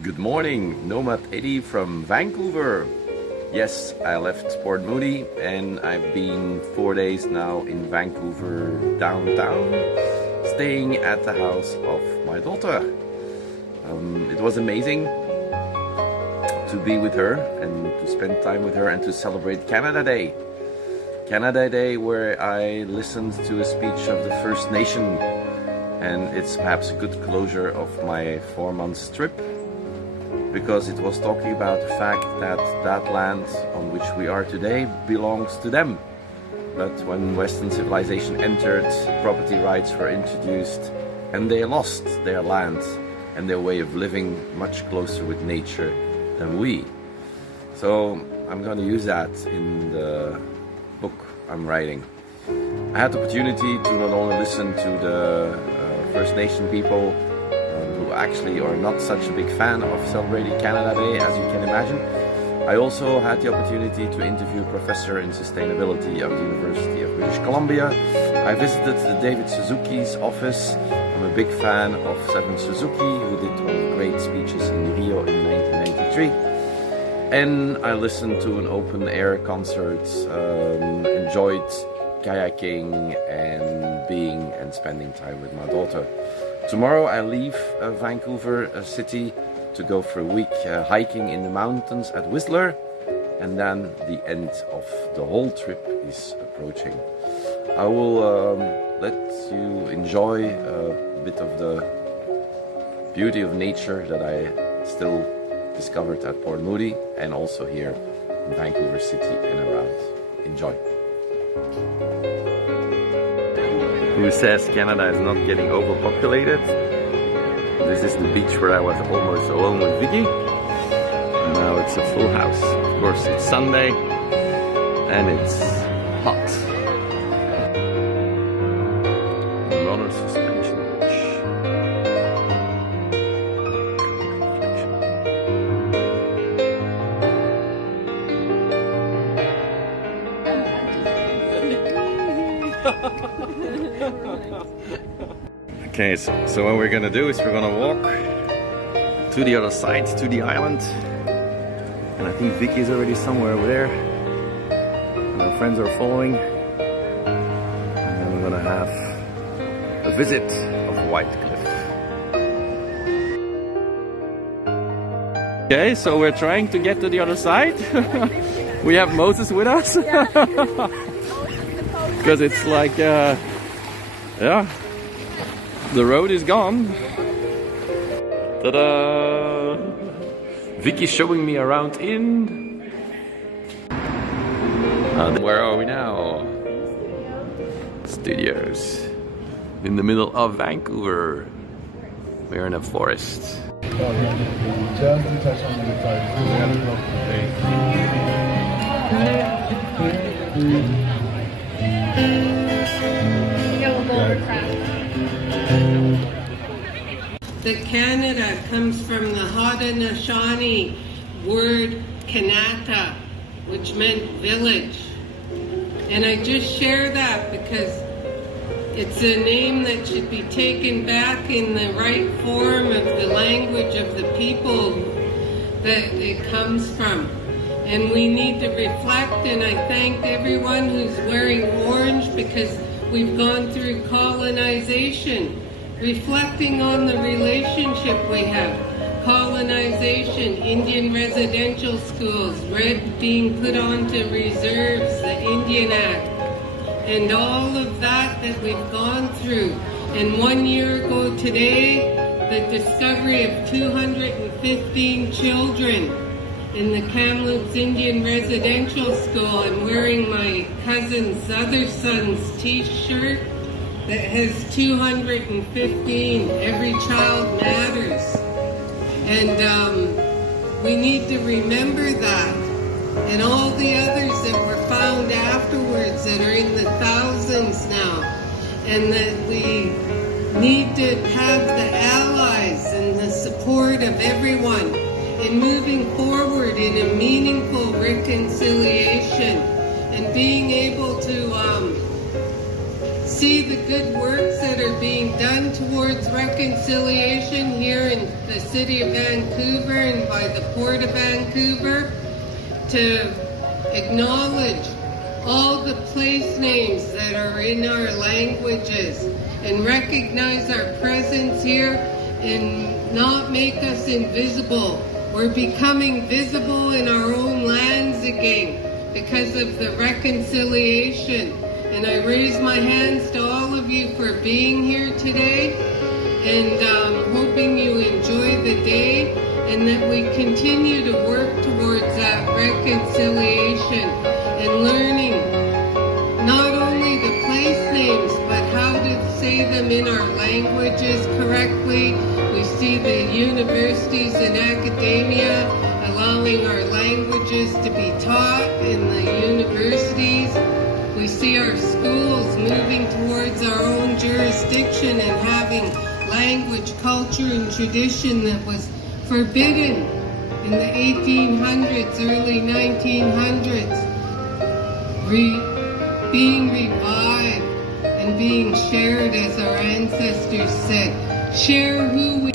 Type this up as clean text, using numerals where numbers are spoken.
Good morning, Nomad Eddie from Vancouver. Yes, I left Port Moody and I've been 4 days now in Vancouver downtown, staying at the house of my daughter. It was amazing to be with her and to spend time with her and to celebrate Canada Day. Canada Day, where I listened to a speech of the First Nation, and it's perhaps a good closure of my 4-month trip, because it was talking about the fact that that land on which we are today belongs to them. But when Western civilization entered, property rights were introduced and they lost their land and their way of living much closer with nature than we. So I'm going to use that in the book I'm writing. I had the opportunity to not only listen to the First Nation people who actually are not such a big fan of celebrating Canada Day, as you can imagine. I also had the opportunity to interview a professor in sustainability of the University of British Columbia. I visited the David Suzuki's office. I'm a big fan of Seven Suzuki, who did one of the great speeches in Rio in 1993. And I listened to an open air concert, enjoyed kayaking and being and spending time with my daughter. Tomorrow I leave Vancouver city to go for a week hiking in the mountains at Whistler, and then the end of the whole trip is approaching. I will let you enjoy a bit of the beauty of nature that I still discovered at Port Moody and also here in Vancouver city and around. Enjoy. Who says Canada is not getting overpopulated? This is the beach where I was almost alone with Vicky. And now it's a full house. Of course, it's Sunday and it's hot. Another suspension bridge. Okay, so what we're gonna do is we're gonna walk to the other side, to the island. And I think Vicky is already somewhere over there. And our friends are following. And then we're gonna have a visit of White Cliff. Okay, so we're trying to get to the other side. We have Moses with us. Because it's like, yeah, the road is gone. Ta-da! Vicky's showing me around in... where are we now? Studios. In the middle of Vancouver. We're in a forest. Just to touch on the The Canada comes from the Haudenosaunee word Kanata, which meant village. And I just share that because it's a name that should be taken back in the right form of the language of the people that it comes from. And we need to reflect, and I thank everyone who's wearing orange because we've gone through colonization. Reflecting on the relationship we have. Colonization, Indian residential schools, red being put onto reserves, the Indian Act, and all of that we've gone through. And 1 year ago today, the discovery of 215 children in the Kamloops Indian Residential School. I'm wearing my cousin's other son's t-shirt that has 215, every child matters. And we need to remember that. And all the others that were found afterwards that are in the thousands now. And that we need to have the allies and the support of everyone in moving forward in a meaningful reconciliation and being able to see the good works that are being done towards reconciliation here in the city of Vancouver and by the Port of Vancouver, to acknowledge all the place names that are in our languages and recognize our presence here and not make us invisible. We're becoming visible in our own lands again because of the reconciliation. And I raise my hands to all of you for being here today, and hoping you enjoy the day and that we continue to work towards that reconciliation and learning not only the place names but how to say them in our languages correctly. We see the universities and academia allowing our languages to be taught in the universities. We see our schools moving towards our own jurisdiction and having language, culture, and tradition that was forbidden in the 1800s, early 1900s, being revived and being shared, as our ancestors said. Share who we...